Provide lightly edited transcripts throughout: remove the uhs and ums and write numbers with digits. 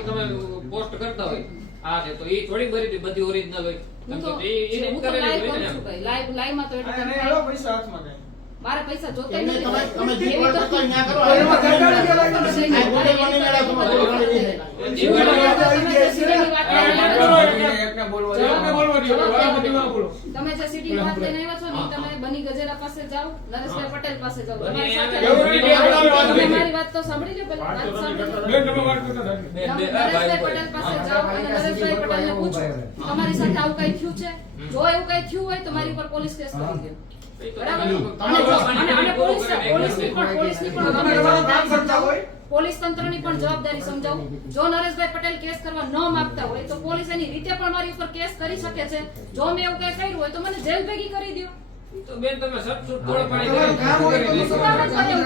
તમે પોસ્ટ કરતા હોય આ છે તો એ થોડી બધી ઓરિજિનલ હોય હું તો એ હું તો લાઈવ કરું છું ભાઈ લાઈવ માં તો અને એનો પૈસા હાથમાં કાંઈ. મારા પૈસા જોતા એને નથી તમે જે એવી કોઈ તો- કરતા ન્યા કરો એમાં ગરગાડી કે લાગે ને? તમે આ ગોળે બની મેળા તમારે ગોળે નહીં થાય. સીડીની વાત લઈને આવ્યા છો. તમે જે સીડી વાત લઈને આવ્યા છો ને ઈ તમે બની ગજેરા પાસે જાઓ, નરેશભાઈ પટેલ પાસે જાઓ. તમારી સાથે તમે મારી વાત તો સાંભળી લો પહેલા. વાત સાંભળી લો. નરેશભાઈ પટેલ પાસે જાઓ અને નરેશભાઈ પટેલને પૂછો તમારી સાથે આવું કઈ થયું છે? જો એવું કઈ થયું હોય તો મારી ઉપર પોલીસ કેસ કરી દો. બરાબર? અને પોલીસની પણ પોલીસ તંત્રની પણ જવાબદારી સમજાવું. જો નરેશભાઈ પટેલ કેસ કરવા ન માંગતા હોય તો પોલીસ એની રીતે પણ મારી ઉપર કેસ કરી શકે છે. જો મેં એવું કઈ કર્યું હોય તો મને જેલ ભેગી કરી દો. તો બેન તમે સટસુટ તોડપાણી તમારું કામ હોય તો હું શું કામ જ કર્યું?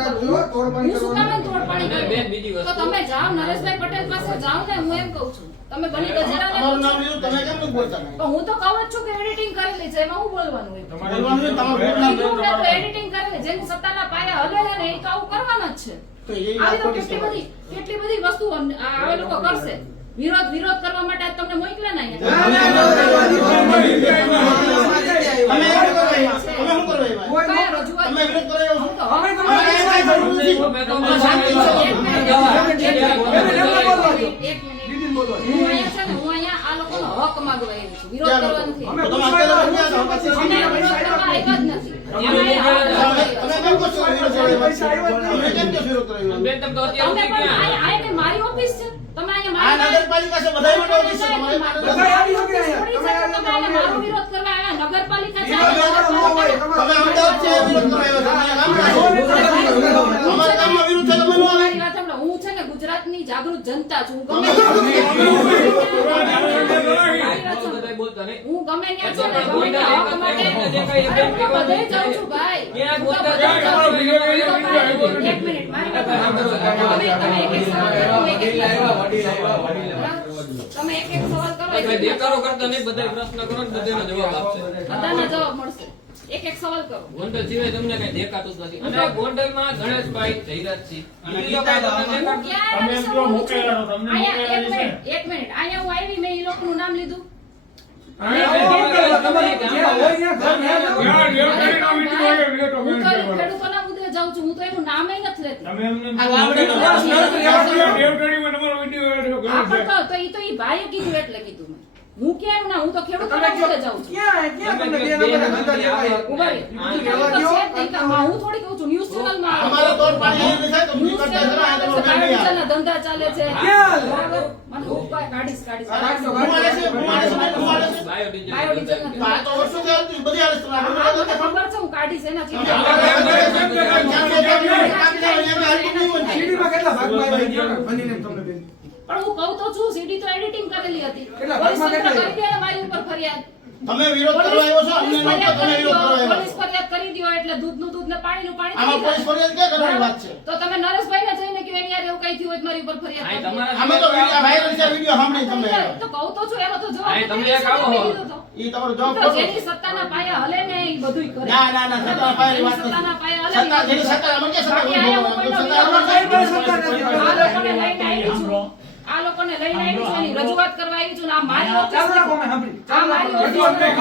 હું શું કામ જ તોડપાડી ના, બેન, બીજી કરું? વસ્તુ. તો તમે જાઓ નરેશભાઈ પટેલ પાસે જાઓ ને, હું એમ કહું છું. તમે બની ગજેરાને તમારું નામ પૂછો. લીધું તમે કેમ નથી બોલતા પણ હું તો કહું જ છું કે એડિટિંગ કરેલી છે, એમાં હું બોલવાનું હોય? બોલવાનું નહીં, તમારું ખોટું નામ કીધું લીધું. ને તો એડિટિંગ કરેલી, જેની સત્તાના પાયા હલે ને એ તો આવું કરવાના જ છે. તો એ આવી તો ખોટી કેટલી બધી વસ્તુઓ આ લોકો કરશે. વિરોધ કરવા માટે આજ તમને મોકલ્યા ને અહીંયા. તમે એમ કરો એમાં. તમે શું કરો એમાં? કયા રજૂઆત? તમે વિરોધ કરો એવું હું તો શું? હવે તમારે કઈ જરૂર નથી. તમારે શાંતિ છે. એક મિનિટ. હું અહીંયા છે ને, હું અહીંયા આ લોકોનો હક માંગવા આવી છું. વિરોધ કરવા નથી. તો તમે અત્યારે બન્યા છો, પછી અમે વિરોધ કરવા આવ્યા જ નથી. અમે તમે અહીંયા કેમ કહો છો વિરોધ કરો એમાં? તમે કેમ કહો છો વિરોધ કરો એમાં? બેન તમે તો તમે અત્યારે પણ ક્યાં? અહીંયા કે મારી ઓફિસ છે. તમે અહીંયા આ મારી નગરપાલિકા છે, બધાય માટે ઓફિસ છે. તમારે બધા આવી શકે અહીંયા. તમે અહીંયા મારો વિરોધ કરવા આવ્યા. નગરપાલિકા છે. તમે અમદાવાદ છે વિરોધ કરો આવ્યા છો. અમારા ગામમાં વિરોધ થાય તમે ન આવે. મારી વાત સાંભળો. હું છે ને ગુજરાતની જાગૃત જનતા છું. હું ગમે બધાય બોલતા નહીં. હું ગમે ત્યાં છે ને, ગમે ત્યાં હક માટે અરે હું તો બધે જાઉં છું ભાઈ. ક્યાં હું તો બોલતા બધે જાઓ? જાઉં છું. એક મિનિટ મારી વાત સાંભળો. તમે એક સવાલ કરો, હું એક તમે એક સવાલ કરો. ભાઈ દેખાડો કરતા નહીં, બધાય પ્રશ્ન કરો ને બધાનો જવાબ આપશે. બધાનો જવાબ મળશે. એક સવાલ કરો. ગોંડલ સિવાય તમને કઈ દેખાતું જ નથી. અને ગોંડલમાં ગણેશભાઈ જયરાજસિંહ અને બીજો કાંઈ તમને હું દેખાતું ક્યાં તમે એના વિશે બોલું એમ કહો છું? મોકલેલા તો તમને અહીંયા મોકલેલા એક મિનિટ. અહીંયા હું આવી, મેં ઈ લોકોનું નામ લીધું. તમારે હું તો ખેડૂતોના મુદ્દે જાઉં છું. હું તો એનું નામે નથી લેતી. આ ગામડેનો પ્રશ્ન નથી. આ પણ કહો તો ઈ ભાઈએ કીધું એટલે કીધું મેં. હું ક્યાં ના, હું તો ખેડૂતોના મુદ્દે જાઉં છું. ઉભા રહી. હું થોડી કહું છું ન્યૂઝ ચેનલમાં અમારે તોડ પાડી એવી થાય તો બીજી ન્યૂઝ કરતા જરા આ ચેનલમાં તમે નહીં આવે. બાળકોના ધંધા ચાલે છે. ક્યાં? બરાબર? મને હું કાઢીશ. હું આલે છે, હું આલે છે, હું આલે છે. બાયોડીઝલ બાયોડીઝલ તો આ તો વર્ષોથી હાલતું, બધી હાલે છે. હા, મને ખબર છે, હું કાઢીશ એના ચિંતા પણ હું કહું તો છું સીડી તો એડિટિંગ કરેલી હતી. કેટલા પોલીસ ભાગમાં તંત્ર કેટલા? કરી દે મારી ઉપર ફરિયાદ. તમે વિરોધ કરવા આવ્યો છો, અમને પોલીસ નહોતો, તમે વિરોધ કરવા આવ્યા પોલીસ ફરિયાદ કરી દો એટલે દૂધનું દૂધ ને પાણીનું પાણી આમાં થઈ પોલીસ જાય. ફરિયાદ ક્યાં કરવાની વાત છે? તો તમે નરેશભાઈને જઈને કહો એની યાર એવું કઈ થયું હોય તો મારી ઉપર ફરિયાદ આય કરી દો. તમારા અમે તો વિડિયો વાયરલ છે, વિડિયો સાંભળી તમે. તો કહું તો છું, એનો તો જવાબ આય તમે નથી. એક આવો હો. કીધું તો. ઈ તમારો જવાબ તો ખોટો જેની છે. સત્તાના પાયા હલે ને એ બધુંય કરે. ના ના ના, સત્તા પાયરી વાત જેની સત્તાના નથી. પાયા હલે સત્તા એ જેની બધુંય સત્તા અમે ક્યાં સત્તા બાકી અહીંયા હું કોઈનો સત્તા વિરોધ અમારી નથી. આ લોકોને લઈને આવી છું. આ લોકોને લઈને આવી છું, એની રજૂઆત કરવા આવી છું. ને આ મારી ઓફિસ નથી. આ મારી ઓફિસ નથી.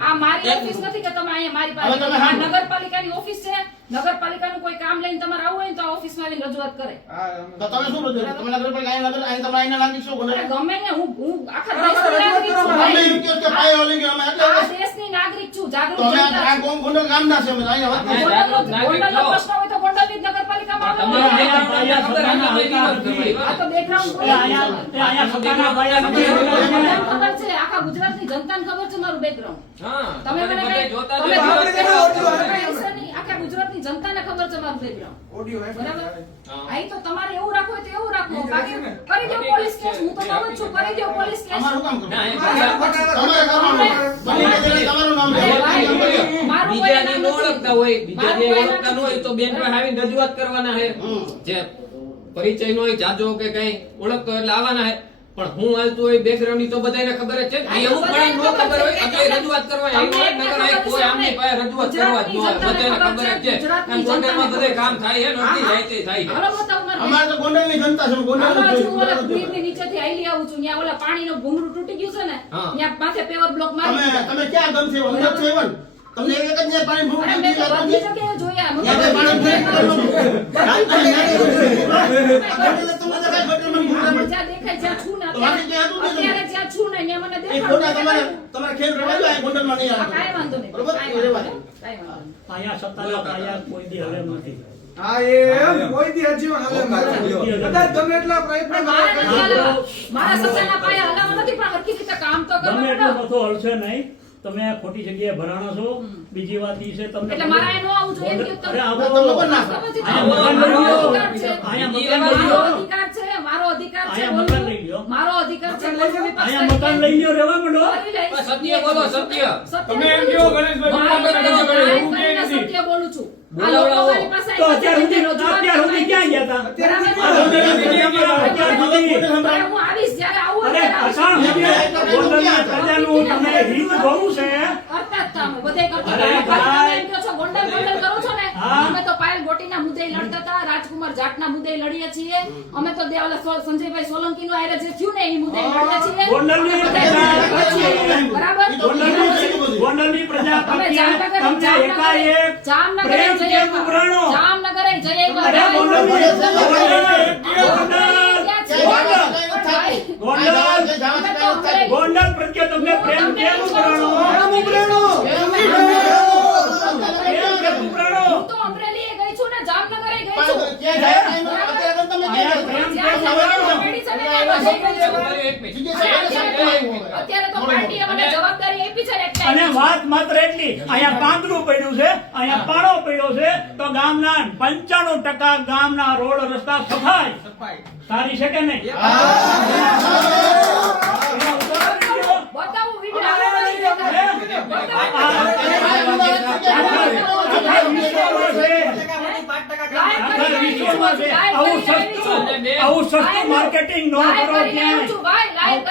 આ મારી ઓફિસ નથી કે તમે અહીંયા મારી પાસે હવે તમે આ સાંભળો. નગરપાલિકાની ઓફિસ છે. નગરપાલિકાનું કોઈ કામ લઈને તમારે આવવું હોય ને તો આ ઓફિસમાં આવીને રજૂઆત કરે. તો તમે શું બધું તમે નગરપાલિકા અહીં નગર અહીં તમે અહીંના નાગરિક છો કોને? અરે ગમે ને હું આખા બરાબર, દેશની નાગરિક છું અમે ભાઈ. એમ કહો કે પાયો ઓલી ગયો અમે એટલે આ દેશની નાગરિક છું, જાગૃત તો અમે જનતા આ છું. ગોંડલ ગામના છે અમે અહીંયા વાત નથી. ગોંડલનો પ્રશ્ન હોય તો ગોંડલની જ નગરપાલિકામાં આવો. તમારા બેકગ્રાઉન્ડ ખબર નથી, વિરોધ કરવા આ તો background બોલો. બધાને ખબર છે, આખા ગુજરાતની જનતાને ખબર છે મારું બેકગ્રાઉન્ડ. હા તમે મને બધાય કઈ- જોતા તમે જ હોય. જોતા કેટલા જ ઓડિયો હોય. આવે? કઈ હશે નહીં. આખા ગુજરાતની જનતાને ખબર છે મારું બેકગ્રાઉન્ડ. બરાબર? હા. અહીં તો તમારે એવું રાખવું હોય તો એવું રાખો. ઈ જ બાકી રાખે ને. કરી દો પોલીસ કેસ. હું તો કહું જ છું, કરી દો પોલીસ કેસ. અમારું કામ કરો. ના, એ તમારે કરવાનું. બની ગયેલું તમારું નામ અરે લેવાનું. ભાઈ, કામ કર્યો. મારું કોઈ બીજાને નામ ન નથી. ઓળખતા હોય, બીજાને મારું કોઈ ઓળખતા ન નામ હોય તો બેન પાસે આવીને રજૂઆત કરવાના છે. હમ. જે પરિચય નો હોય જાજો કે કઈ ઓળખતો એટલે આવવાના છે. પણ હું હાલતું હોય બેકગ્રાઉન્ડ ની તો બધાને ખબર જ છે ને. એ અમુક માણસ નો ખબર હોય એટલે રજૂઆત કરવા આવ્યો નગર આય કોઈ આમની પાસે રજૂઆત કરવા જ ન આવે. બધાને ખબર જ છે અને ગોંડલમાં બધે કામ થાય છે ને અડધી જાતે થાય છે. હાલો બતાવો મને. અમારે તો ગોંડલની જનતા છે ગોંડલ હાલો, હજુ ઓલા પુલીની નીચેથી આયલી આવું છું. ન્યા ઓલા પાણીનો ભૂંગળું તૂટી ગયું છે ને, હા. ન્યા માથે પેવર બ્લોક મારી દીધા. તમે ક્યાં ગમ છે અંદર છે એવન તમને એક જ ને પાણી ભૂખ અરે મેં તો બધી જગ્યાએ જોયા. મને ન્યા પાણી ભૂખ મને જ્યાં દેખાય જ્યાં છું ને અત્યારે જ્યાં છું ને ન્યા મને એ ખોટા દેખાય. તમારે ખેલ રવા દો આ ગોંડલમાં નહીં હા, આવે કાંઈ વાંધો નહીં. બરોબર? કાંઈ એ રેવા વાંધો દો. નહીં. કાંઈ વાંધો નહીં. અહીંયા સત્તાના પાયા કોઈ દી હલે નથી. હા એમ કોઈ દી આજીવન હાલે મારે કદાચ તમે એટલા પ્રયત્ન પણ કરો મારા નથી હલાવા. મારા સસાના પાયા હલાવા નથી, પણ હરખી રીતે કામ તો ગમે કરવાનું. એટલો બધો હલશે નહીં. તમે ખોટી જગ્યાએ ભરાણા છો. બીજી વાત ઈ છે તમને એટલે મારે આ નો આવવું જોઈએ એમ કીધું તમે. અરે આવો તમને પણ ના સમજી અહીંયા જાઓ. મકાન લઈ લો. મારો અધિકાર છે. અહીંયા મકાન લઈ લો. મારો અધિકાર છે. મારો અધિકાર છે. અહીંયા મકાન લઈ લો, રહેવા માંડો. કરી લઈશ. પણ સત્ય બોલો, સત્ય. તમે એમ કહો ગણેશભાઈ એવું કે નથી સત્ય બોલું છું. આ બોલાવો. લોકો મારી પાસે તો આવ્યા અત્યાર સુધી ક્યાં ગયા હતા? બરાબર. અત્યાર સુધી અરે હું આવીશ જ્યારે આવું અરે ત્યારે આવીશ. અસાણ સુધી ગોંડલના પ્રજાનું તમે હિત જોવું છે. કરતા જ તમે બધે કરતા અરે હતા. ભાઈ. તમે એમ કહો છો ગોંડલ ગોંડલ કરો છો ને, હા. અમે તો પાયલ ગોટીના મુદ્દે લડતા હતા, રાજકુમાર જાટના મુદ્દે લડીએ છીએ. અમે તો દેવાલા સંજયભાઈ સોલંકીનું આયરે જે થયું ને એની મુદ્દે લડીએ છીએ. ગોંડલની અમે બધા છીએ. બરાબર. ગોંડલની પ્રજા અમે પ્રત્યે તમને એકાએક જામનગર પ્રેમ જઈએ કેમ ઉભરાણો? જામનગર જઈએ અરે ગોંડલની ગોંડલ પ્રત્યે તમને પ્રેમ કેમ ઉભરાણો? પ્રેમ કેમ ઉભરાણો? હું તો અમરેલીએ ગઈ છું ને જામનગરે ગઈ છું. અત્યારે તો પાર્ટીએ મને જવાબદારી આપી છે ને એટલે અને વાત માત્ર એટલી, અહીંયા પાંદડું પડ્યું છે, અહીંયા પાડો પડ્યો છે, તો ગામના 95% ગામના રોડ રસ્તા સફાઈ સારી છે કે નહીં? બતાવું વિડીયો આવું સસ્તું માર્કેટિંગ ન કરો ક્યાંય. આવું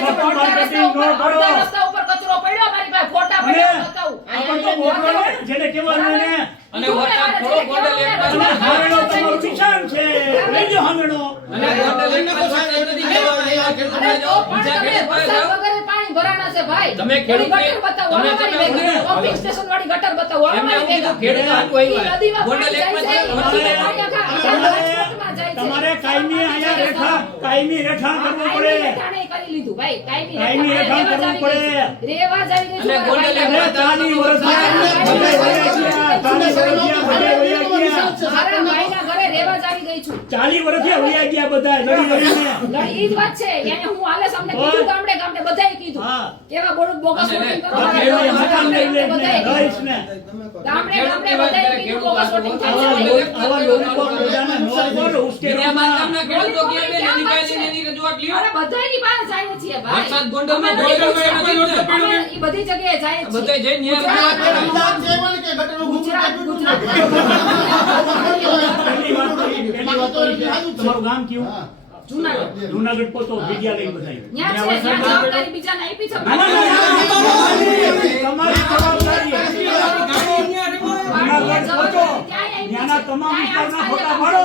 સસ્તું માર્કેટિંગ ન કરો. રસ્તા ઉપર કચરો પડ્યો મારી પાસે ફોટા અને પડ્યા બતાવું. આપણ તો મોકલો ને, જેને કહેવાનું ને. અને વરસાદ થોડો ગોંડલ એક બાજુ અને હામેણો તમારું નિશાન છે, લેજો હામેણો. અને ગોંડલ એક બાજુ વરસાદ નથી કહેવાય. અરે તો પણ બીજા તમે ખેડૂત પાસે વરસાદ વગર પાણી ભરાણા છે ભાઈ. તમે ખેડૂત ઓલી ગટર બતાવો, તમે અમારી તમે ભેગી. પંપિંગ સ્ટેશન વાળી ગટર બતાવો, એમને અમારી એવું ભેગી. કીધું, ખેડૂત આટલું આવ્યું. ઈ નદીમાં ગોંડલ એક પાણી બાજુ જાય છે, વરસાદ પાણી આખા રાજકોટમાં જાય છે. તમારે કાયમી અહીંયા કાયમી રહેઠાણ કરવું પડે. કાયમી રહેઠાણે કરી લીધું ભાઈ. કાયમી કાયમી રહેઠાણ રહેઠાણ કરવું પડે. રેવા જ આવી ગઈ અને છું મારા ગોંડલ ભાઈ. એક ચાલી વર્ષથી બધે વયા ગયા, ચાલી વર્ષથી બધે વયા ગયા. મારા ભાઈના ઘરે રેવા જ આવી ગઈ છું. 40 વર્ષથી વયા ગયા બધા લડી લડીને. ઈ જ વાત છે. અહીંયા હું હાલે સામને કીધું, ગામડે ગામડે બધાએ કીધું. હા. કેવા બોલું બોગસ અને વોટિંગ કરો. આ ખેડૂત મકાન લઈ લે ને, બધાએ કીધું. રહીશ ને. ગામડે ગામડે બધાએ કીધું બોગસ વોટિંગ થાય આવા છે. લોકો- આવા લોકો પ્રજાને ન બોલો, ઉશ્કેરવામાં. ગામના ખેડૂતો કે અમે નિકાલી એની રજૂઆત લ્યો. અરે બધાયની પાસે જાય છીએ ભાઈ. વરસાદ ગોંડલમાં અમે ગોંડલમાં અમે નથી. ઈ બધી જગ્યાએ જાય છીએ. બધાય જઈને ન્યા રજૂઆત કરે. પહેલી વાત તો ઈ, તમારું ગામ કયું? જૂનાગઢ. જૂનાગઢ પોતો વિદ્યા લઈ બધાય. ન્યા છે, ન્યા જવાબદારી બીજાને આપી છે. ના, ના, ના, તમારી જવાબદારી. જૂનાગઢ પોતો. ત્યાંના તમામ વિસ્તારના ફોટા પાડો.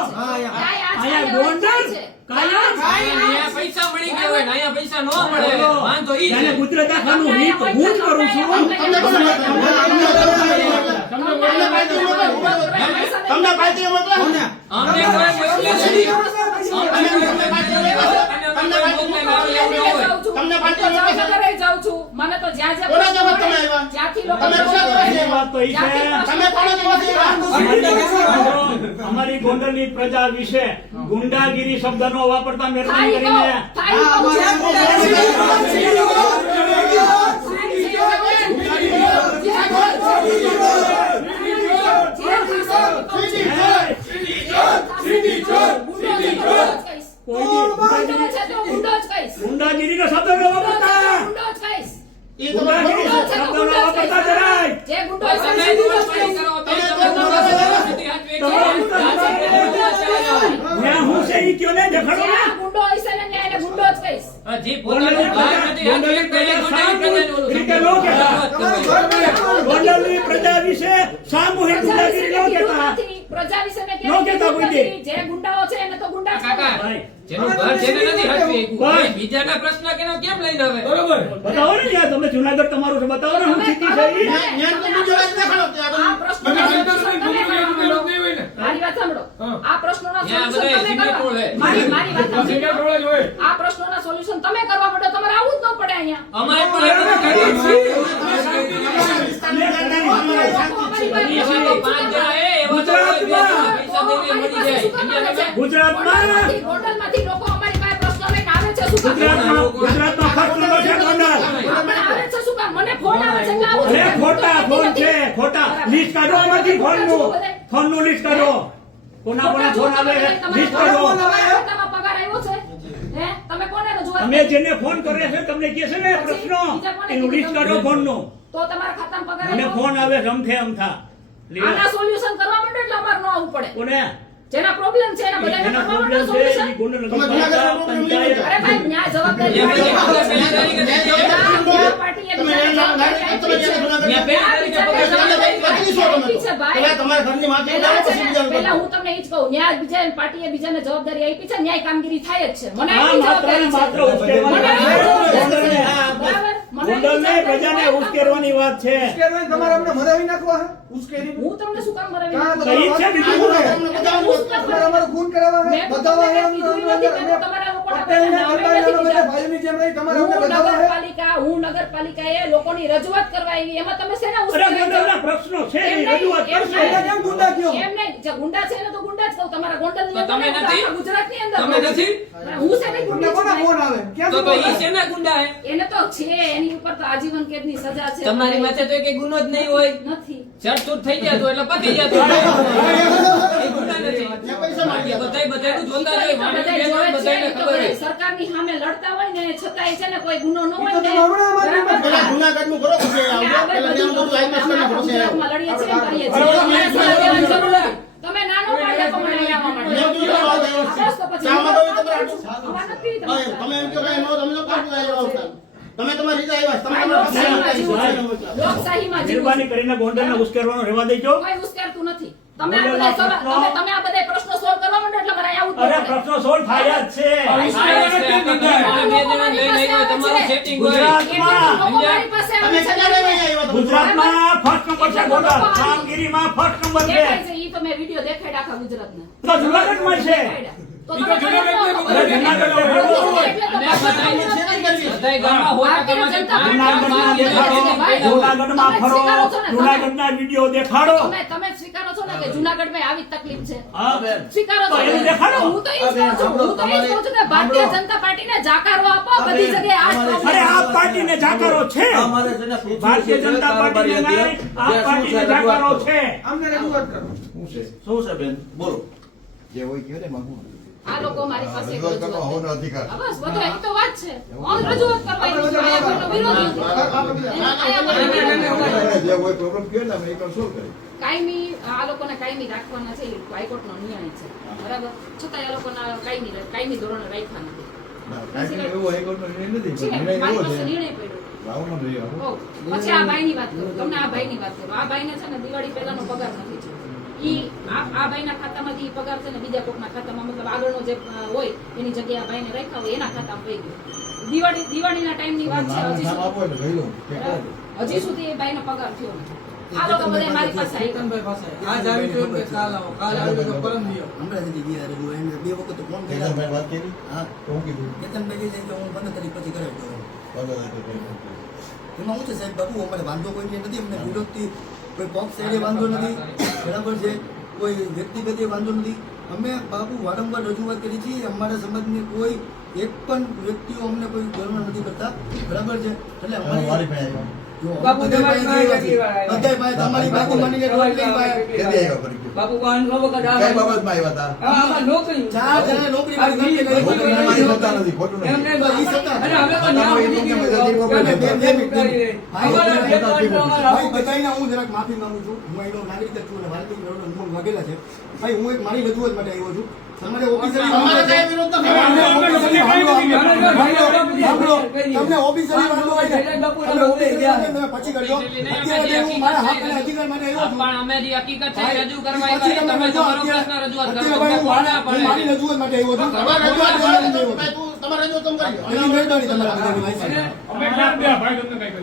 અહીંયા ગોંડલ કાયમ. અહીંયા પૈસા મળી ગયા હોય ને અહીંયા પૈસા ન મળે. વાંધો ઈ જાણે છે. ગુજરાત આખાનું હિત હું જ કરું છું. તમને પાર્ટી મોકલો અમને કોઈ મોકલે નથી. અમને કોઈ મોકલે નથી. અમને કોઈ મોકલે લાવે એવું ન હોય. તમને પાર્ટી મોકલે છે? જામનગરે જાઉં છું. મને તો જ્યાં જ્યાં કોના પ્રશ્નો જવાબ તમે મળે, આવ્યા? જ્યાંથી લોકો તમે કોના જવાબ પહેલી વાત તો ઈ છે, તમે કોના દિવસે અમારી ગોંડલની પ્રજા વિશે ગુંડાગીરી શબ્દનો વાપરતા મહેરબાની થાય તો કરીને. થાય તો ગુંડાગીરીનો શબ્દ ન વાપરતા. ગુંડાગીરી શબ્દ ન વાપરતા જરાય. જે ગુંડો તમે દોસ્તી કરો તો તમે પરિસ્થિતિ હાચવી છે. ત્યાં હું છે ઈ કયો ને દેખાડો ને. ગુંડો હશે ને એને ગુંડો જ કહીશ. હજી પોતાનું ઘર નથી ગોંડલની એક પ્રજા ગોંડલની પ્રજાને ઓલું રીતે ન કહેતા. રજૂઆત કરવાની. ગોંડલની પ્રજા વિશે સામૂહિક પ્રજા વિશે ગુંડાગીરી ન કીધું કહેતા. નથી. પ્રજા વિશે મેં ન ક્યારેય કહેતા કીધું કોઈ દી. નથી. જે ગુંડાઓ છે એને તો ગુંડા જ કાકા કહેવાય. જેનું ઘર છે એને નથી હટવી ભાઈ. બીજાના પ્રશ્ન કેમ લઈને આવે બરોબર બતાવો ને યાર, તમે જુનાગઢ તમારું છે, બતાવો ને શું સ્થિતિ છે ઈ. ન્યાય તો બીજો વાત દેખાડો ત્યાં આ બધું. પ્રશ્નોના solution તમે કરવા માંડો. નહીં હોય ને મારી વાત સાંભળો. હા. આ પ્રશ્નોના ત્યાં solution બધાય તમે સિંગલ કરવા. હે. મારી વાત સાંભળો. સિંગલ રોડ જ હોય આ પ્રશ્નોના સોલ્યુશન તમે કરવા માંડો. તમારે આવું જ ન પડે અહીંયા. અમારે પણ એટલું કરીએ છીએ. લોકો અમારી પાસે પાંચ જણા એ એવા તો કોઈ બે જણા પૈસા દઈને મળી જાય સમજ્યા તમે? ગુજરાતમાં ગોંડલમાંથી લોકો અમારી પાસે પ્રશ્ન લઈને આવે છે શું કામ? ગુજરાતમાં ફર્સ્ટ નંબર છે ગોંડલ. આપણે આવે છે શું કામ? મને ફોન આવે છે એટલે આવું અરે છું. ખોટા ફોન છે, ખોટા. લિસ્ટ કાઢો આમાંથી ફોનનું લિસ્ટ કાઢો. કોના કોના ફોન આવે લિસ્ટ કાઢો. તમારા ખાતામાં પગાર આવ્યો છે? હે? તમે કોને રજૂઆત અમે કરી? જેને ફોન કરે છે તમને કહે છે ને પ્રશ્નો, એનું લિસ્ટ કાઢો ફોનનું. તો તમારા ખાતામાં પગાર મને આવ્યો? ફોન આવે રમથે અમથા. આના સોલ્યુશન કરવા માંડો એટલે અમારે ન આવવું પડે. કોને જેના પ્રોબ્લેમ છે એના બધાને એના કરવા પ્રોબ્લેમ માંડો છે સોલ્યુશન. ઈ ગોંડલ તમે જુનાગઢ પંચાયત. અરે ભાઈ ન્યાય જવાબદારી ન્યાય ન્યાય પાર્ટીએ તમે બધાને ન્યાય જવાબદારી આપી છે. ત્યાં પેલા તારીખે પગાર આપી છે ભાઈ. પેલા તમારા ઘરની માફી પહેલા કરો છે પછી ને, બીજાનું પહેલા કરો. હું તમને ઈ જ કહું, ન્યાય બીજા પાર્ટીએ બીજાને જવાબદારી આપી છે, ન્યાય કામગીરી થાય જ છે. મને હા, આટલી માત્ર ને જવાબદારી માત્ર છે. ઉશ્કેરવાની મને વાત છે. બરાબર? મને ગોંડલને આટલી પ્રજાને જવાબદારી ઉશ્કેરવાની વાત છે. ઉશ્કેરવાય તમારે અમને મરાવી નાખવા હે ઉશ્કેરી હું તમને શું કામ મરાવી કાં નાખું? તો ઈ જ છે બીજું શું છે? તમારે અમારો ખૂન કરાવવા હે મેં તો બતાવવા હે તમને કીધું ય નથી, મેં તો તમારા લોકોને પટેલના નામે કરતા નથી બધા કીધા. ભાઈઓની જેમ રહી તમારે અમને હું બતાવવા હે નગરપાલિકાએ લોકોની રજૂઆત કરવા આવી. એમાં તમે શેના અરે ઉશ્કેરી છો? ગોંડલના પ્રશ્નો છે એમ ઈ નહીં, રજૂઆત એમ કરશે. નહીં. કેમ ગુંડા કયો? એમ નહીં, જે ગુંડા છે એને તો ગુંડા જ કહું. તમારા ગોંડલની તો તમે અંદર, નથી? આખા ગુજરાતની અંદર તમે નથી? હું શેની તમને ગુંડી કોના છું? ફોન આવે તો ક્યાંથી તો ફોન ઈ આવે? શેના ગુંડા હે એને તો છે, એની ઉપર તો આજીવન કેદની સજા છે. તમારી માથે તો એક ગુનો જ નહીં હોય નથી. ચડચૂટ થઈ ગયા તો એટલે પતી ગયા તો એ ગુના નથી ત્યાં પૈસા માંગ્યા હતા. બધાયનું જોતા જ હોય માણસ બધાય બેનો જોવે છે, બધાયને એ તો ખબર બધા હોય સરકારની સામે લડતા હોય ને છતાંય છે ને કોઈ ગુનો ન ઈ હોય તો ને, તમે હમણાં અમારી બરાબર? પેલા જુનાગઢનું કરો પછી આવજો. આપણે પેલા બધું ત્યાંનું બધું આઈમાં અમે છે ને પછી ગુજરાતમાં લડીએ છીએ, કરીએ છીએ. બરાબર. અમારે સલાહ દેવાની જરૂર નથી. તમે નાનો પાડ્યા તો મને અહીંયા આવવા મેં માંડ્યા. કીધું આવો તો બસ તો પછી ચામાં તો તમારે અમારે નથી હા, તમારે. તમે એમ કહો કે નો, તમે લોકો આવતા. તમે તમારી રીતે આવ્યા છો. તમે આ તમારા લોકશાહીમાં જીવો પાસે છો. લોકશાહીમાં જીવો છો. મહેરબાની કરીને ગોંડલને ઉશ્કેરવાનો રહેવા દેજો. કોઈ ઉશ્કેરતું નથી. તમે આ ગોંડલના બધા પ્રશ્નો- તમે આ બધા પ્રશ્નો સોલ્વ કરવા માંડો એટલે મારે અહીંયા આવવું જ અરે પડે. પ્રશ્નો સોલ્વ થયા જ છે. આ છે, આપણે બે જણા લઈને આવ્યા, તમારું setting હોય. ગુજરાતમાં લોકો મારી પાસે આવે તમે છે. કેટલા લેવા આવ્યા તમે? ગુજરાતમાં ફર્સ્ટ નંબર છે ગોંડલ. કામગીરીમાં ફર્સ્ટ નંબર છે. દેખાય છે, ઈ તો મેં વિડીયો દેખાડ્યા આખા ગુજરાતના. તો જુનાગઢમાં છે. તો તમે અરે જુનાગઢ એટલે તો અને બધાય ગામમાં હોય તો તમારે જુનાગઢમાં દેખાડો, જુનાગઢમાં ફરો, જુનાગઢના વિડીયો દેખાડો. તમે સ્વીકારો છો ને કે જુનાગઢમાં આવી જ તકલીફ છે? હા. સ્વીકારો છો? તો એને દેખાડો. હું તો ઈ જ કહું છું. હું તો ઈ જ કહું છું કે ભારતીય જનતા પાર્ટીને જાકારો આપો. બધી જગ્યાએ આ જ અરે problem આ પાર્ટીને જાકારો છે. ભારતીય જનતા પાર્ટીને નહીં, આ પાર્ટીને જાકારો છે. અમને રજૂઆત કરો શું છે બેન બોલો જે હોય કહો ને માંગુ આ લોકો મારી પાસે એક રજૂઆત રજૂઆત કરવા હોવાનો કરે. અધિકાર હા, બસ બધું એ તો વાત છે. હું રજૂઆત કરવા આવી છું. અહીંયા કોઈનો વિરોધ નથી. અહીંયા કોઈનો જે હોય પ્રોબ્લેમ કહો ને અમે એ સોલ્વ કરી કાયમી આ લોકોને કાયમી રાખવાના છે, એ હાઈકોર્ટનો નિર્ણય છે, બરાબર? છતાં આ લોકોના કાયમી ધોરણે રાખ્યા નથી. ના કાંઈ એવો હાઈકોર્ટનો નિર્ણય નથી છે, પણ નિર્ણય મારી એવો પાસે છે નિર્ણય પડ્યો. લાવવાનો જોઈએ હો. પછી આ ભાઈની વાત કરું. તમને આ ભાઈની વાત કરું. આ ભાઈને છે ને દિવાળી પહેલાનો પગાર નથી છે. આ ભાઈના ખાતામાંથી ઈ પગાર છે ને બીજા કોકના ખાતામાં, મતલબ આગળનો જે હોય એની જગ્યાએ આ ભાઈને રાખ્યા હોય એના ખાતામાં પડી ગયો. દિવાળીના ટાઈમની વાત છે. હજી નામ આપો એટલે લઈ લઉં કે કરે સુધી હજી સુધી એ ભાઈનો પગાર થયો નથી. આ લોકો બધા મારી પાસે આવ્યા. આજ આવી ગયો કે કાલ આવો કાલ આવી તો પરમ દિયો હમણાં સુધી ગયા હતા. હું એમને 2 વખત ફોન કર્યા. કેતનભાઈ વાત કરી હા, તો હું કીધું કેતનભાઈ કહે છે કે હું 15 તારીખ પછી કરાવી દઉં. એમાં શું છે સાહેબ બાબુ, અમારે વાંધો કોઈ નથી. અમને વિરોધથી કોઈ પક્ષ સાઈડે વાંધો નથી, બરાબર છે, કોઈ વ્યક્તિગત વાંધો નથી. અમે બાબુ વારંવાર રજૂઆત કરી છે. અમારા સમાજની કોઈ એક પણ વ્યક્તિઓ અમને કોઈ ગણના નથી કરતા, બરાબર છે. એટલે મારી અમારી પાસે આવ્યો બાપુ તમારી પાસે બધાય પાસે તમારી બાજુ માનીને રોટલી પાસે કેદી આવ્યો કરી ગયો બાપુ વાન નો વખત કઈ બાબતમાં આવ્યા હતા આમાં નોકરી 4 જણા નોકરી આ કરી ઈ કરી. નોકરી મારી સત્તા નથી ખોટું એમને નથી ઈ સત્તા. અને હવે તો નામ ઉડી ગયું. બે અમારા બે પાંચ અમારા ભાઈ બધાયને હું જરાક માફી માંગુ છું. હું અહીંનો નાગરિક જ છું અને ભારતીય નાગરિકનો નિયમ વાગેલા છે. ભાઈ હું એક મારી રજૂઆત માટે આવ્યો છું. તમારે ઓફિસર અમારે કાંઈ વિરોધ નથી. સાંભળો, તમને ઓફિસરી વાંધો હોય ને, તમે ઓફિસરી વાંધો તમે પછી કરજો. અત્યારે હું મારા હક અને અધિકાર માટે આવ્યો છું. પણ અમે જે હકીકત છે એ રજૂ કરવા પછી આવ્યા, તમે તમે જો તમારો અત્યારે પ્રશ્ન રજૂઆત કરો. અત્યારે ભાઈ હું મારી રજૂઆત માટે આવ્યો છું. તમારે રજૂઆત કરવાની તો ભાઈ તું તમારે રજૂઆત કેમ કરી? એની મહેરબાની તમારા બધાની વાંચી.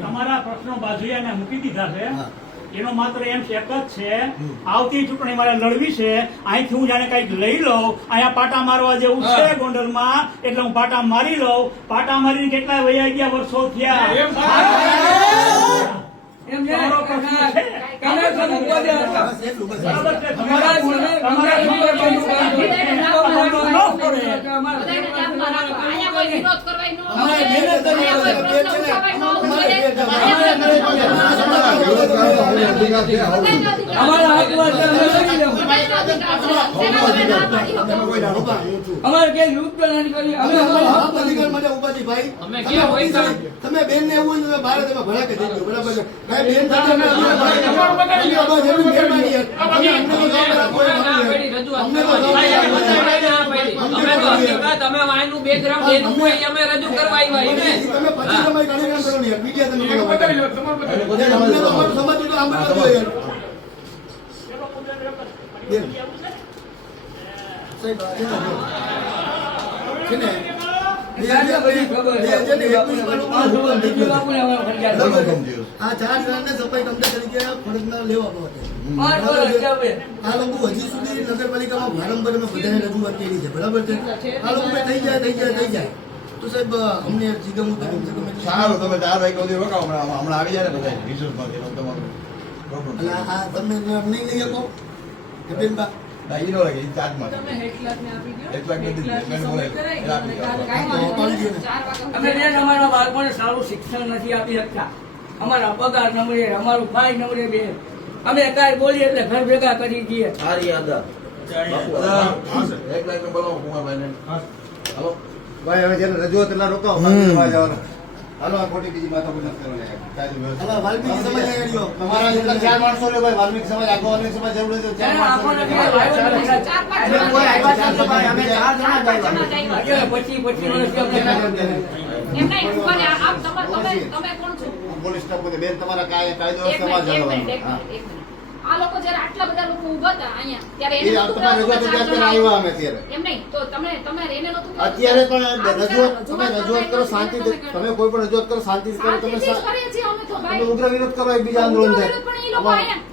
તમારા પ્રશ્નો બાજુએ એને મૂકી દીધા છે. હા. એનો માત્ર એમ એક જ છે, આવતી ચૂંટણી મારે લડવી છે, અહીંથી હું જાણે કઈક લઈ લઉં, અહીંયા પાટા મારવા જેવું છે ગોંડલમાં, એટલે હું પાટા મારી લઉં. પાટા મારીને કેટલા વયા ગયા વર્ષો થયા. તમારો પ્રશ્ન છે. બસ એટલું, બસ. બરાબર છે. તમારા બધાને ધ્યાનમાં રાખો. અહીંયા કોઈ વિરોધ કરવાય ન અમારે આવે. મહેનત કરવી અહીંયા કોઈ પડે. પ્રશ્ન ઉઠાવાય ન અમારે જોઈએ. બે જવાબ. અહીંયા અમારા હાથમાં છે, અમે લઈ લેવું. અમારે કઈ લૂંટ નથી કરી. અમે અમારા હક અધિકાર માટે ઉભા છીએ ભાઈ. અમે તમે ક્યાં હોય ઓફિસર, તમે બેનને એવું હોય તો તમે બહાર તમે ભડાકે જઈ જાઓ, બરાબર છે? ભાઈ બેન સાથે અમે અમારા ભાઈ બસ એટલી મહેરબાની યાર. તમે અમને તો જવાબ આપો એમ ના આપો પડી યાર. રજૂઆત અમને તો કરવા. જવાબ આપો. ના પડી. અમે તો હકીકત, અમે વાયનું બેકગ્રાઉન્ડ જેનું હોય એ અમે રજૂ કરવા આવ્યા તમે એને. પછી તમારી કાર્યક્રમ કરો ને યાર. મીડિયા તમે કરો. યાર, અમને તો અમારું સમાજ તો આમ જ જોઈએ યાર. બેન. સાહેબ, આ છે ને, છે ને, 2021 માં લોકોને આ 4 જણાને સફાઈ કામદાર તરીકે ફરજમાં લેવામાં આવે. આ લોકો હજી સુધી નગરપાલિકામાં વારંવાર અમે બધાને રજૂઆત કરી છે, બરાબર છે? આ લોકો થઈ જાય તો સાહેબ અમને જીગમ સારું, તમે 4 વાગ્યા સુધી રોકાવો. હમણાં આવી જાય ને બધા રિસોર્ટમાંથી તમારું પ્રોબ્લેમ. એટલે આ તમે નહીં લઈ શકો કે બેન બા ના, ઈ નો લાગે, ઈ ચાર્જમાં છે. 1 લાખ નથી, એટલે બોલે, એટલે આપી દો. પાડી દો ને. અમે બેન અમારા બાળકોને સારું શિક્ષણ નથી આપી શકતા. અમારા પગાર નમરે, અમારું ભાઈ નમરે બેન. અમે કાંઈ બોલીએ એટલે ઘર ભેગા કરી દઈએ. સારી આદત. બાપુ, 1 લાખ ને બોલાવો કુમારભાઈને. હાલો. ભાઈ, હવે જેને રજૂઆત ના રોકાવો, બાકી જવાનું. હાલો, આ ખોટી બીજી માથાકૂટ નથી કરવાની. કાયદો વ્યવસ્થા. અલા, વાલ્મીકી સમાજ અહીંયા રહ્યો. તમારા જેટલા 4 માણસો લે ભાઈ, વાલ્મીકી સમાજ, આખો વાલ્મીકી સમાજ જરૂર છે. 4 માણસો લે. કોઈ આવ્યા ચાર તો ભાઈ, અમે 4 જણા જ આવ્યા. પછી વર્ષથી અમે એમ નહીં, ઉભા રહો. આપ તમે કોણ છો? પોલીસ સ્ટાફ બોલે, બેન તમારા કાયદો એક સમાજ મિનિટ, એક મિનિટ. આ લોકો જ્યારે આટલા બધા લોકો ઊભા હતા અહીંયા, ત્યારે એને નહોતું તમારે કહેવાતું કે રજૂઆત ચાર અત્યારે જણા આવ્યા અમે ત્યારે. એમ નહીં, તો તમે એને નહોતું કહેવાતું? અત્યારે પણ આ રજૂઆત તમે રજૂઆત રજૂઆત કરો કરવા શાંતિથી. તમે તમે કોઈ પણ રજૂઆત કરો શાંતિથી કરો. તમે શાંતિથી જ કરીએ છીએ અમે તો ભાઈ. તમે ઉગ્ર વિરોધ કરો, એકબીજા આંદોલન થાય. પણ એ લોકો અહીંયા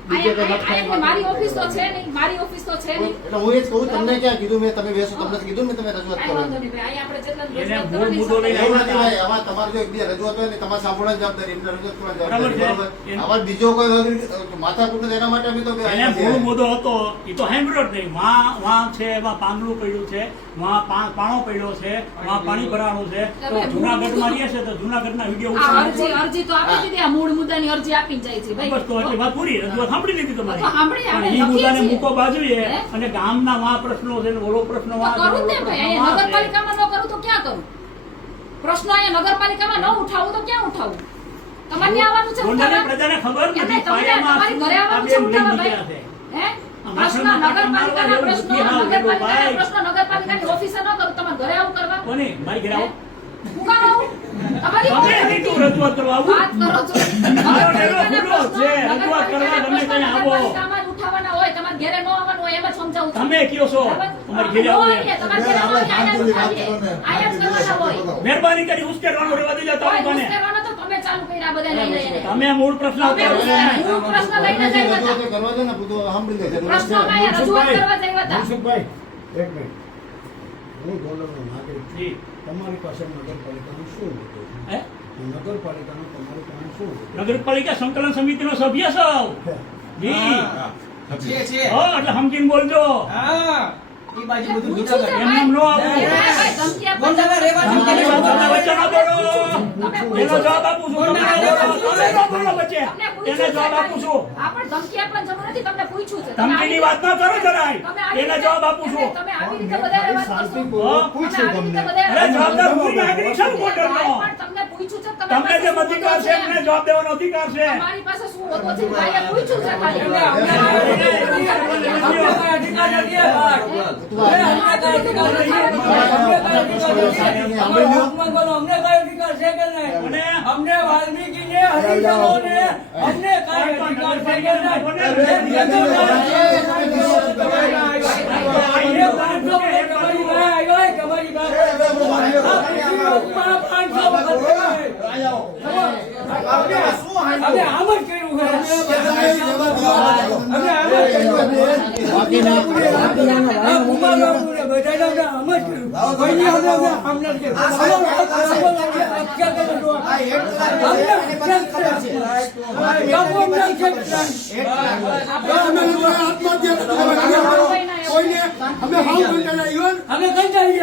મારી ઓફિસ તો છે નહીં, મારી ઓફિસ તો છે નહીં. એટલે હું એ જ કહું, તમને ક્યાં કીધું મેં? તમે બેસો, તમને કીધું ને તમે રજૂઆત કાંઈ કરો. વાંધો નહીં ભાઈ, અહીંયા આપણે જેટલા એને રજૂઆત મૂળ કરવાની મુદ્દો લઈને એવું નથી ભાઈ, આમાં તમારે જો એકબીજા રજૂઆત હોય ને તમારે સાંભળવાની જવાબદારી, એમને રજૂઆત કરવાની બરાબર છે. જવાબદારી, બરાબર? આમાં બીજો કોઈ માથાકૂટ નથી, એના માટે અમે તો બે એને આવ્યા મૂળ છીએ. મુદ્દો હતો એ તો સાંભળ્યો જ નહીં. વાં છે, એમાં પાંદડું પડ્યું છે, વાં પાણો પડ્યો છે, વાં પાણી ભરાણું છે. તો જુનાગઢમાં રહીએ છે તો જુનાગઢના વિડીયો અરજી તો આપી દીધી, આ મૂળ મુદ્દાની અરજી આપી જાય છે ભાઈ. બસ તો એટલી વાત પૂરી. રજૂઆત સાંભળી લીધી તમારી. તો સાંભળી, આપણે પણ ઈ મુદ્દાને લખીએ છીએ. મૂકો બાજુએ હે? અને ગામના વાં પ્રશ્નો છે ને ઓલો પ્રશ્ન તો વાં છે, કરું જ ઓલો ને ભાઈ, પ્રશ્ન અહીંયા વાં છે. નગરપાલિકામાં ન કરું તો ક્યાં કરું? પ્રશ્નો અહીંયા નગરપાલિકામાં ન ઉઠાવું તો ક્યાં ઉઠાવું? તમારે ત્યાં આવવાનું છે ગોંડલની ઉઠાવવા? પ્રજાને ખબર એમ નથી નહીં, તમને પાયામાં તમારી ઘરે આ આવવાનું છે બેન લઈ ઉઠાવવા નીકળ્યા ભાઈ. છે. હે? આ પ્રશ્નો માથામાં નગરપાલિકાના પાટા પ્રશ્નો મારવા જેવું નથી નગરપાલિકાના ભાઈ. પ્રશ્નો નગરપાલિકાની ઓફિસે ન કરું, તમારે ઘરે આવું કરવા? કોની? મારી ઘરે આવો. હું કામ આવું? તમારી તમે કીધું રજૂઆત કરવા આવું. વાત કરો છો. મારો ડેલો ખુલ્લો છે. રજૂઆત કરવા ગમે ત્યાં આવો. નગરપાલિકામાં જ ઉઠાવવાના હોય, તમારે ઘરે ન આવવાનું હોય, એમ જ સમજાવું છું. તમે કયો છો અમારી ઘરે આવું એમ. તમારે ઘરે ન આવીએ, આયા જ કરવાના હોય. મહેરબાની કરી ઉશ્કેરવાનું રહેવા દેજો કોઈ તાલુકાને. ઉશ્કેરવાનો તો તમે ચાલુ કર્યા બધા લઈ લઈને. તમે મૂળ પ્રશ્ન તમે મૂળ પ્રશ્ન લઈને જ આવ્યા હતા. રજૂઆત કરવા દો ને, બધું સાંભળી લે. પ્રશ્નોમાં અહીંયા રજૂઆત કરવા જ આવ્યા હતા. મનસુખભાઈ, એક મિનિટ. હું ગોંડલનો નાગરિક છું. જી. તમારી પાસે નગરપાલિકાનું શું હોતું? હે? નગરપાલિકાનું તમારી પાસે શું હોતું? નગરપાલિકા સંકલન સમિતિનો સભ્ય છો. જી. એટલે સમજીને બોલજો. પૂછ્યું છે એમ નેમ ન આવું. ભાઈ, ધમકી આપો. તમારી બાબતના વચ્ચે ન બોલો. એનો જવાબ આપું છું. તમે ન બોલો વચ્ચે. એને જવાબ આપું છું. આ પણ ધમકી આપવાની જરૂર નથી, તમને પૂછ્યું છે. તમે ધમકીની વાત ન કરો જરાય. તમે આવી એને રીતે- જવાબ આપું છું. તમે આવી રીતે વધારે વાત કરશો. શાંતિ હા? પૂછ્યું તમે આવી તમને. રીતે વધારે અરે જવાબદાર હું નાગરિક છું ગોંડલનો. પણ તમને પૂછ્યું છે, તમે તમને જે એમ અધિકાર છે એમને જવાબ દેવાનો અધિકાર છે. તમારી પાસે શું હોતો છે? ભાઈએ પૂછ્યું છે ખાલી. અમને અધિકાર નથી આ વાત. અમને કાંઈ અધિકાર નથી. અમારા હકમાં બોલો, અમને કાંઈ અધિકાર છે કે નહીં? અને અમને વાલ્મીકીને, હરિજનોને અમને કાંઈ અધિકાર છે કે નહીં? અમે આમ જ કર્યું છે. અમે કંટાળી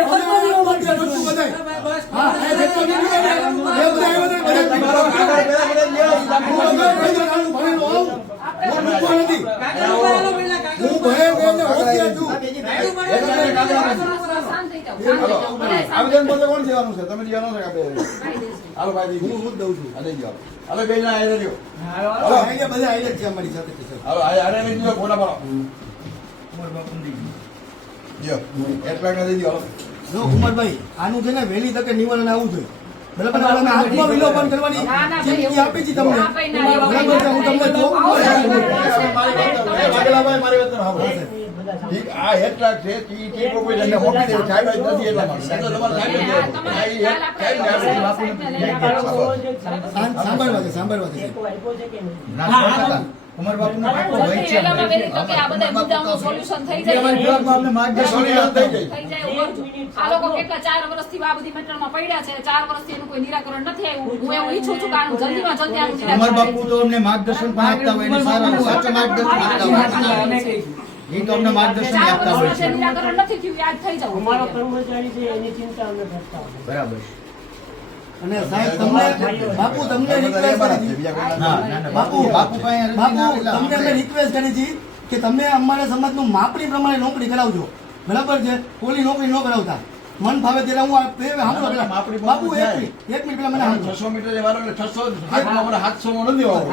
શાંત થઈ જાઓ, શાંત થઈ જાઓ. બધાય શાંત આવેદન પત્ર કોણ દેવાનું છે? તમે દેવાનું છે કે આપણે? થઈ જશે. હાલો ભાઈ, હું દઉં છું. આ દઈ જાઓ. હાલો બેન ના આઈ રહ્યો. બધા આઈડિયા છે અમારી સાથે હાલો આરે લઈ દીધો ફોટા પાડો. જો એક લાખ ના દઈ દો. હાલો. જો કુમારભાઈ આનું છે ને વહેલી તકે નિવારણ આવવું જોઈએ બરાબર ને? અમે હાથમાં વિલોપન કરવાની ના, ના, ચીમકી ભાઈ, આપી છે તમને ના, ભાઈ, ના, એવું બરાબર છે? હું તમને કહું. વાઘેલાભાઈ મારી વાત સાંભળો. ઠીક, આ 1 લાખ છે ઈ ઈ કોઈ જણને મોકલી દેવું. સાહેબ જ નથી એટલા માટે. તો તમારે સાહેબ જ દેવું. આ ઈ એક સાહેબ ને આપણે બાપુને સાંભળવા છે વહેલામાં વહેલી તકે આ બધા મુદ્દાઓનું સોલ્યુશન થઈ જાય. સોલ્યુશન થઈ જાય. થઈ જાય એવું કરજો. આ લોકો કેટલા 4 વર્ષથી આ બધી મેટરમાં પડ્યા છે. 4 વર્ષથી એનું કોઈ નિરાકરણ નથી આવ્યું. હું એવું ઈચ્છું છું કે આનું જલ્દીમાં જલ્દી આનું નિરાકરણ બાપુ તો અમને માર્ગદર્શન પણ આપતા હોય અને સારા સાચા માર્ગદર્શન આપતા હોય એ તો અમને માર્ગદર્શન 4 આપતા હોય વર્ષથી છે. નિરાકરણ નથી થયું. યાદ થઈ જાવ. અમારો કર્મચારી છે એની ચિંતા અમે કરતા હોય. બરાબર. અને સાહેબ તમને બાપુ તમને રિક્વેસ્ટ કરી છે. ના ના બાપુ બાપુ પાસે અરજી ના બાપુ એટલે તમને અમે રિક્વેસ્ટ કરી છે કે તમે અમારા સમાજનું માપણી પ્રમાણે નોકરી કરાવજો બરાબર છે? પોલી નોકરી ન કરાવતા મન ફાવે ત્યારે હું સાંભળો પેલા માપણી બાપુ પ્રમાણે એક મિનિટ પેલા મને સાંભળો. 600 મીટર વાળો એટલે 600 હાથમાં મને 700 માં નથી વાળો.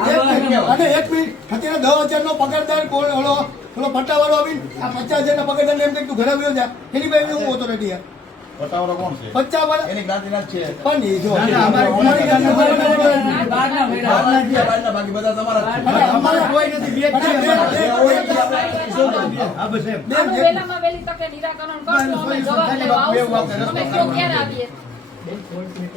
અને એક મિનિટ અત્યારે 10,000 નો પગારદાર ઓલો પટ્ટાવાળો આવીને આ 50,000 ના પગારદાર એમ કે તું ઘરે આવ્યો જા એની પાસે હું ઓથોરિટી યાર પટાવાળો કોણ છે? 50 વાળા એની જ્ઞાતિના જ છે. પણ એ જો ના, ના, અમારી અમારી બહારના બાકી બધા તમારા જ છે. અને અમારા કોઈ નથી બે જ છે. હા બસ એમ. આનું વહેલામાં વહેલી તકે નિરાકરણ કરજો. અમે જવાબ લેવા આવશું. અમે કયો ક્યારે આવીએ?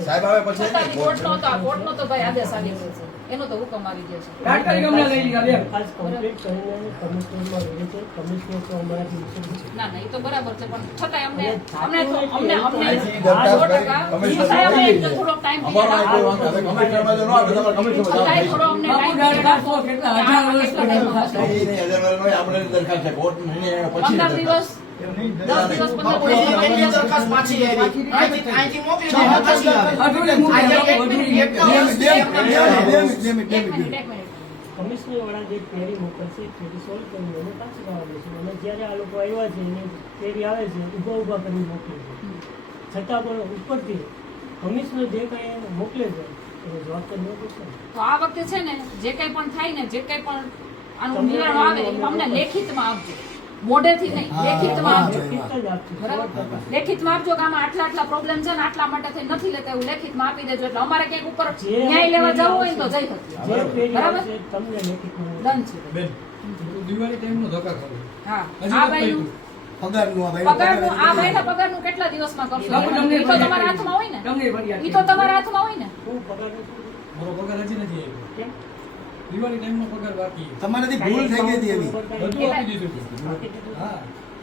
સાહેબ આવે પછી કોર્ટનો તો ભાઈ આદેશ આવી ગયો છે. એનો તો હુકમ આવી ગયો છે. તાત્કાલિક અમને લઈ લીધા બેન. આજ કમ્પ્લીટ કરીને કમિશનરમાં રહે છે. કમિશનર તો અમારાથી નીચે છે. ના ના એ તો બરાબર છે પણ છતાંય અમને અમને તો અમને અહીંથી દરખાસ્ત કરી, કમિશનર છતાંય અમને કરી એટલો થોડોક ટાઈમ અમારો કોઈ વાંધો નથી. કમિશનરમાં જો ન આવે તો તમારે કમિશનમાં છતાંય જવાનું. થોડો અમને બાપુ ટાઈમ દરખાસ્તો કેટલા હજાર વર્ષ કેટલા ટાઈમ દરખાસ્તો. નહીં, નહીં, હજાર વાર નહીં, આપણે દરખાસ્ત છે. કોર્ટ નહીં, પછી 15 દિવસ 10 દિવસ 15 દિવસ દરખાસ્ત પાછી આવી. અહીંથી મોકલી દે. અધૂરી મૂકી દે, અધૂરી એક મિનિટ કમિશનર વાળા જે ક્વેરી મોકલશે એ ક્વેરી સોલ્વ કરીને અમે પાછી જવા દઈશું. અને જ્યારે આ લોકો આવ્યા છે એને ક્વેરી આવે છે ઊભા કરીને મોકલે છે. છતાં પણ ઉપરથી કમિશનર જે કંઈ એને મોકલે છે એનો જવાબ તો ન પૂછે. તો આ વખતે છે ને જે કંઈ પણ થાય ને જે કંઈ પણ આનું નિર્ણય આવે એ અમને લેખિતમાં આપજો. મોઢેથી નહીં, લેખિતમાં આપજો. કિંમત જ આપશું. બરાબર? લેખિતમાં આપજો કે આમાં આટલા પ્રોબ્લેમ છે ને આટલા માટે થઈ નથી લેતા એવું લેખિતમાં આપી દેજો એટલે અમારે ક્યાંક ઉપર ન્યાય લેવા જવું હોય ને તો જઈ શકીએ. જે ક્વેરી બરાબર? આવશે તમને લેખિતમાં ડન છે. હા આ ભાઈનું પગારનું આ ભાઈ પગારનું આ ભાઈના પગારનું કેટલા દિવસમાં કરશો? બાપુ, તમને ઈ તો તમારા હાથમાં હોય ને? તમને ફરિયાદ ઈ તો તમારા હાથમાં હોય ને? હું પગાર નથી. કેમ? તમારાથી ભૂલ થઈ ગઈ હતી એવી આપી દીધું.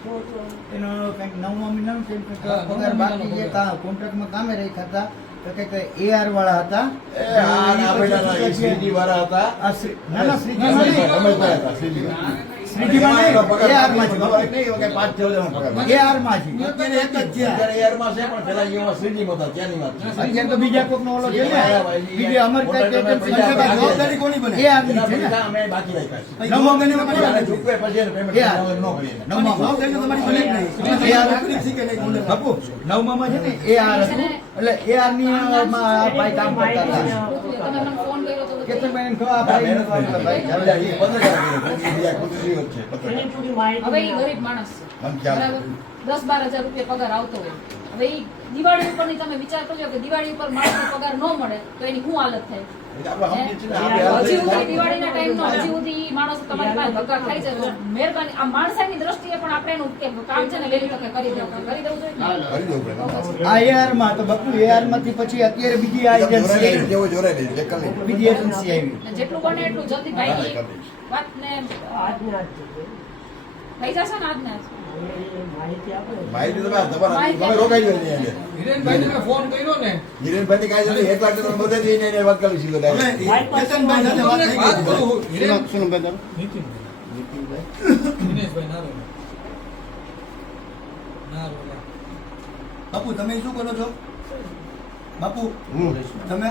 શું હતું? એનો કંઈક 9મા મહિનાનું કંઈક પગાર બાકી જે કોન્ટ્રાક્ટમાં કામે રાખ્યા હતા તો કંઈક AR વાળા હતા. એ આ ના પેલા ના એ શ્રીજી વાળા હતા. આ ના ના શ્રીજી રમેશભાઈ નહીં. હતા, શ્રીજી. શ્રીજીમાં નહીં, AR માં છે. ખબર નહીં, કે 5-6 જણા પગાર. AR માં છે. અત્યારે એક જ છે અત્યારે AR માં છે, પણ પેલા એમાં શ્રીજીમાં હતા, ત્યાંની વાત છે. અત્યારે તો બીજા કોકનો ઓલો છે ને, બીજી અમર કાંઈ vacancy છે. જવાબદારી કોની બને? AR ની છે ને. પૈસા અમે બાકી રાખ્યા છે. નવમા મહિનામાં કરી અને આપે. ચૂકવે પછી એને payment AR. ન કરીએ. નવમામાં. જવાબદારી તો તમારી બને જ નહીં. AR નોકરી શીખે નહીં કોને. બાપુ નવમામાં છે ને AR હતું, એટલે AR ની માં આ ભાઈ કામ કરતા હતા. તમે મને ફોન કર્યો તો કેટલા મહિને ખબર આ ભાઈ નું કામ કરતા ભાઈ, હતા. એ 15,000 બીજા ખુશી જ છે. એની પૂરી માહિતી હવે એ ગરીબ માણસ છે મને ખ્યાલ છે. બરાબર 10-12 હજાર રૂપિયા પગાર આવતો હોય હવે એ દિવાળી ઉપરની તમે વિચાર કરજો કે દિવાળી ઉપર માણસનો પગાર ન મળે તો એની શું હાલત થાય એટલે આપણે સમજીએ છીએ ને, આપણે હજી સુધી દિવાળીના ટાઈમનો હજી સુધી ઈ માણસો તમારી પાસે ધક્કા ખાઈ છે તો મહેરબાની આ માણસાઈની દ્રષ્ટિએ પણ આપણે એનું કે કામ છે ને વહેલી તકે કરી દેવું જોઈએ. કરી દેવું જોઈએ કરી દેવું પડે. આ AR માં તો બાપુ AR માંથી પછી અત્યારે બીજી આ એજન્સી આવી. જેવો જોરાઈ દે, જે કરી લે. બીજી એજન્સી આવી. ને જેટલું બને એટલું જલ્દી ભાઈની વાતને આજને આજ છે. થઈ જશે ને આજને આજ. એ માહિતી આપો ને. માહિતી તમે રોકાઈ ગયો નહીં આજે. હિરેનભાઈને મેં ફોન કર્યો ને હિરેનભાઈ કાંઈ નથી, 1 લાખ તો તમે બધે જઈને એને વાત કરી સીધો direct. હવે કેતનભાઈ સાથે વાત થઈ વાત ગઈ. કરું, હિરેન- શું નામ તારું? દિનેશભાઈ નારોલા. નારોલા. બાપુ તમે શું કરો છો બાપુ હું. તમે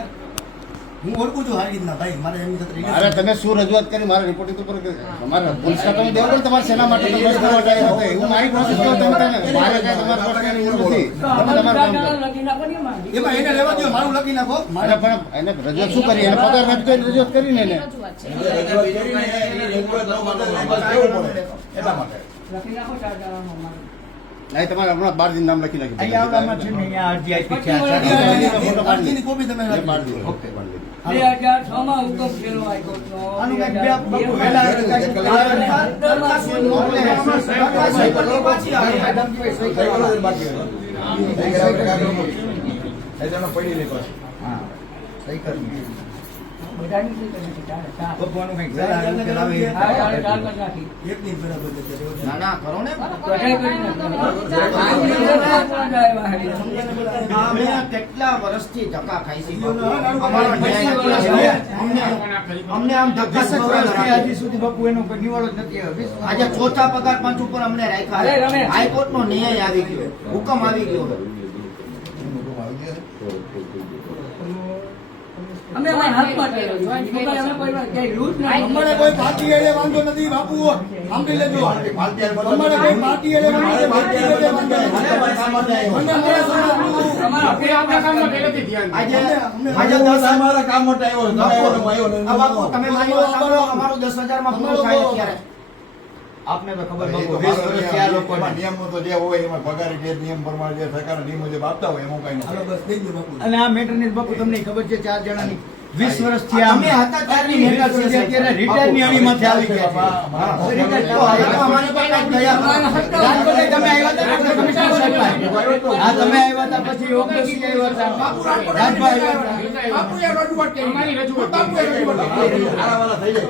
હું ઓળખું છું હારી રીતના ભાઈ મારે એમની સાથે અરે તમે શું રજૂઆત કરી મારા રિપોર્ટિંગ ઉપર તમારે પોલીસ ખાતામાં દેવું પડે તમારે સેના માટે તપાસ કરવા જાય હતો એવું મારી પ્રોસેસ કરો તમે તને મારે કાંઈ તમારા પ્રશ્નની જરૂર નથી તમે તમારું કામ કરો. લખી નાખો ને એમાં. એમાં એને લેવા દો મારું લખી નાખો મારે પણ એને રજૂઆત શું કરી એને પગાર નથી તો એને રજૂઆત કરીને એને રજૂઆત છે એટલે રજૂઆત કરીને એની રેગ્યુલર થવા માટે લેવા જવું પડે. એટલા માટે. લખી નાખો 4 જણાનું અમારું. નહીં તમારે હમણાં 12 દિન નામ લખી નાખ્યું અહીંયા આવડામાં છે ને અહીંયા અરજી આપી છે આ અરજીની કોપી તમે એ રાખી પાડી દો. દો. ઓકે પાડી દો. 2006 માં હુકમ થયેલો હાઈકોર્ટનો. આનું કંઈક બે બાપુ વહેલા સહી કરો તો બાકી હોય. સહી કરાવે તો કાગળ મૂકી. એ તમને પડી નહીં પાછું. હા સહી કરી બધાની સહી કરી નાખી, 4. ભગવાનનું કંઈક વહેલા કરાવે. હા, 4 કરી નાખી. એકની બરાબર છે અત્યારે. ના ના કરો ને અમે કેટલા વર્ષથી ધક્કા ખાઈ છીએ અમારો ન્યાય નથી. અમને આમ ધક્કા હજી સુધી બાપુ એનો કોઈ નિવાડો જ નથી આવ્યો. આજે ચોથા પગાર પાંચ ઉપર અમને અરે રાખ્યા રમેશ. હાઈકોર્ટ નો ન્યાય આવી ગયો હુકમ આવી ગયો અમે અમારા હાથમાં કર્યો છે. અમે કોઈ ક્યાંય લૂંટ નથી. અમારે કોઈ પાર્ટી એડે વાંધો નથી બાપુ સાંભળી લેજો અમારે કોઈ પાર્ટી એડે વાંધો નથી, પાર્ટી એડે વાંધો નથી. અને અમારા સમાજનું આજે આજે અમારા કામ માટે આવ્યો છે. તમે આવ્યો ને હું આવ્યો ને. આ બાપુ તમે મારી વાત સાંભળો અમારું 10,000 માં પૂરું થાય અત્યારે આપને તો ખબર બાપુ 20 વર્ષથી આ લોકોને એમાં નિયમો તો જે હોય એમાં પગાર જે નિયમ પ્રમાણે જે સરકારના નિયમ મુજબ આપતા હોય એમાં કઈ હાલો બસ થઈ ગયું બાપુ અને આ મેટરની બાપુ તમને ખબર છે 4 જણાની 20 વર્ષથી અમે હતા ત્યારની મેટર છે અત્યારે રિટાયરની અણીમાંથી આવી ગયા છે હા રિટાયર તો હવે તો અમારે પણ કાંઈક ગયા રાજકોટે તમે આવ્યા હતા એટલે કમિશનર સાહેબ હા તમે આવ્યા હતા પછી ઓકેસી આવ્યા હતા રાજભાઈ આવ્યા આરાવાળા થઈ જાય.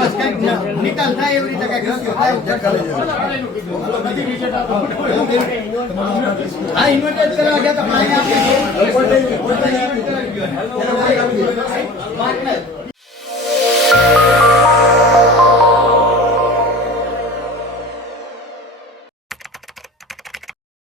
બસ કંઈક નિકાલ થાય એવી રીતે કંઈક રસ્તો થાય હા ઇન્વર્ટેડ કરવા ગયા હતા પણ અહીંયા આપણે